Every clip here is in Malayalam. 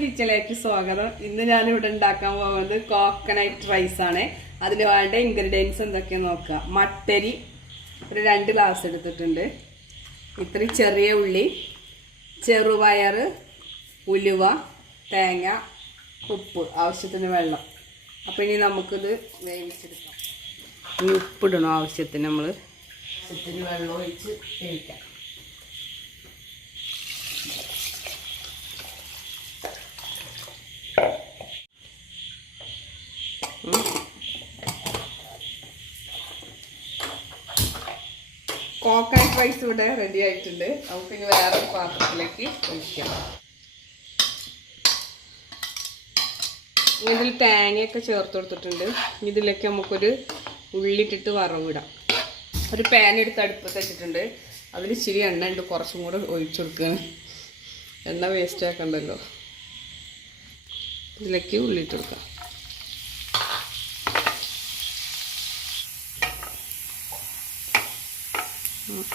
കിച്ചണിലേക്ക് സ്വാഗതം. ഇന്ന് ഞാൻ ഇവിടെ ഉണ്ടാക്കാൻ പോകുന്നത് കോക്കനട്ട് റൈസ് ആണ്. അതിന് വേണ്ട ഇൻഗ്രീഡിയൻസ് എന്തൊക്കെയാന്ന് നോക്കുക. മട്ടരി ഒരു 2 ഗ്ലാസ് എടുത്തിട്ടുണ്ട്. ഇത്രയും ചെറിയ ഉള്ളി, ചെറുപയർ, ഉലുവ, തേങ്ങ, ഉപ്പ്, ആവശ്യത്തിന് വെള്ളം. അപ്പം ഇനി നമുക്കിത് വേവിച്ചെടുക്കാം. ഇനി ഉപ്പിടണം ആവശ്യത്തിന്. നമ്മൾ ആവശ്യത്തിന് വെള്ളം ഒഴിച്ച് വേവിക്കാം. കോക്കനട്ട് റൈസ് ഇവിടെ റെഡി ആയിട്ടുണ്ട്. നമുക്കിനി വേറെ പാത്രത്തിലേക്ക് ഒഴിക്കാം. ഇതിൽ തേങ്ങയൊക്കെ ചേർത്ത് കൊടുത്തിട്ടുണ്ട്. ഇതിലേക്ക് നമുക്കൊരു ഉള്ളിട്ടിട്ട് വറവിടാം. ഒരു പാൻ എടുത്ത് അടുപ്പത്ത് വെച്ചിട്ടുണ്ട്. അതിൽ ഇച്ചിരി എണ്ണ ഉണ്ട്, കുറച്ചും കൂടെ ഒഴിച്ചു കൊടുക്കുകയാണ്. എണ്ണ വേസ്റ്റ് ആക്കണ്ടല്ലോ. ഇതിലേക്ക് ഉള്ളിട്ട് കൊടുക്കാം.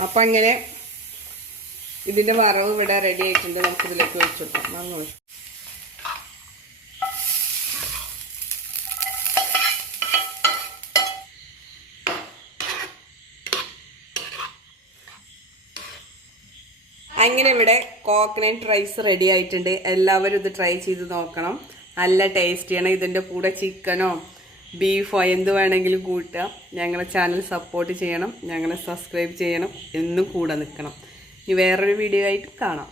അപ്പം അങ്ങനെ ഇതിൻ്റെ വറവ് ഇവിടെ റെഡി ആയിട്ടുണ്ട്. നമുക്കിതിലേക്ക് ഒഴിച്ചു കൊടുക്കാം. അങ്ങനെ അങ്ങനെ ഇവിടെ കോക്കനട്ട് റൈസ് റെഡി ആയിട്ടുണ്ട്. എല്ലാവരും ഇത് ട്രൈ ചെയ്ത് നോക്കണം. നല്ല ടേസ്റ്റിയാണ്. ഇതിൻ്റെ കൂടെ ചിക്കനോ ബീഫോ എന്ത് വേണമെങ്കിലും കൂട്ടാം. ഞങ്ങളുടെ ചാനൽ സപ്പോർട്ട് ചെയ്യണം, ഞങ്ങളെ സബ്സ്ക്രൈബ് ചെയ്യണം, എന്നും കൂടെ നിൽക്കണം. ഇനി വേറൊരു വീഡിയോ ആയിട്ട് കാണാം.